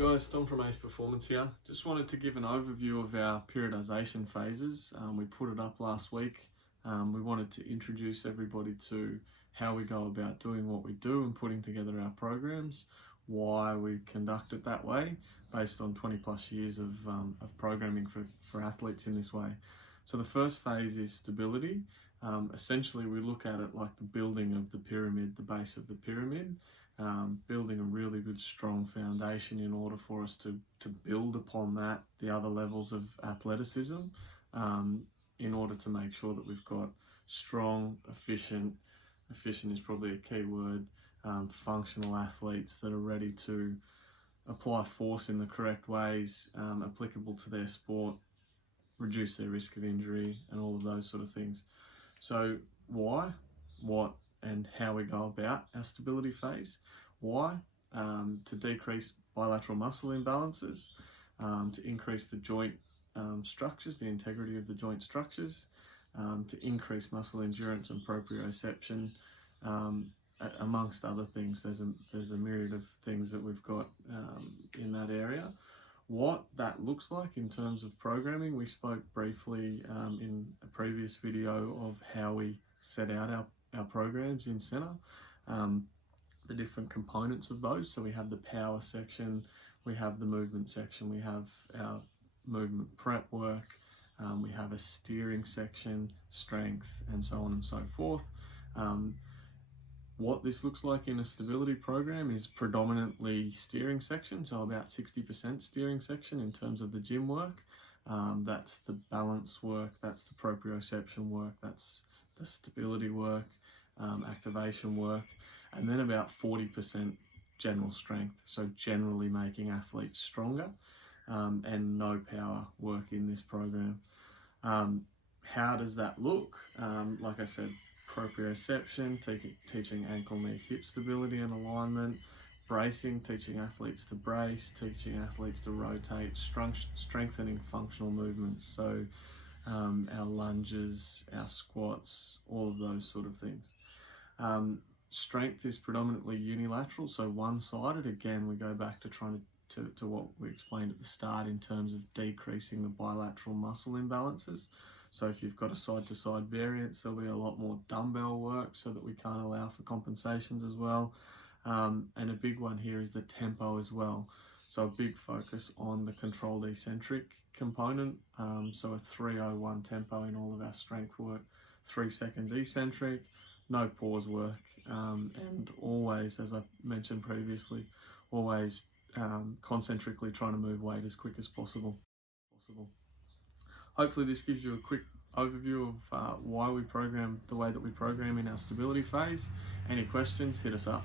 guys, Tom from Ace Performance here. Just wanted to give an overview of our periodisation phases. We put it up last week. We wanted to introduce everybody to how we go about doing what we do and putting together our programs, why we conduct it that way, based on 20 plus years of programming for athletes in this way. So the first phase is stability. Essentially, we look at it like the building of the pyramid, the base of the pyramid. Building a really good strong foundation in order for us to build upon that, the other levels of athleticism, in order to make sure that we've got strong, efficient is probably a key word, functional athletes that are ready to apply force in the correct ways, applicable to their sport, reduce their risk of injury and all of those sort of things. So why, what, and how we go about our stability phase. Why? To decrease bilateral muscle imbalances, to increase the joint structures, the integrity of the joint structures, to increase muscle endurance and proprioception, amongst other things. There's a myriad of things that we've got in that area. What that looks like in terms of programming, we spoke briefly in a previous video of how we set out our programs in Center, the different components of those. So we have the power section, we have the movement section, we have our movement prep work, we have a steering section, strength, and so on and so forth. What this looks like in a stability program is predominantly steering section, so about 60% steering section in terms of the gym work. That's the balance work, that's the proprioception work, that's the stability work, activation work, and then about 40% general strength, so generally making athletes stronger, and no power work in this program. How does that look? Like I said, proprioception, teaching ankle, knee, hip stability and alignment, bracing, teaching athletes to brace, teaching athletes to rotate, strengthening functional movements, so our lunges, our squats, all of those sort of things. Strength is predominantly unilateral, so one-sided. Again, we go back to trying to what we explained at the start in terms of decreasing the bilateral muscle imbalances. So if you've got a side-to-side variance, there'll be a lot more dumbbell work so that we can't allow for compensations as well. And a big one here is the tempo as well. So a big focus on the controlled eccentric component. So a 3:01 tempo in all of our strength work, 3 seconds eccentric, no pause work, and always, as I mentioned previously, always concentrically trying to move weight as quick as possible. Hopefully this gives you a quick overview of why we program the way that we program in our stability phase. Any questions, hit us up.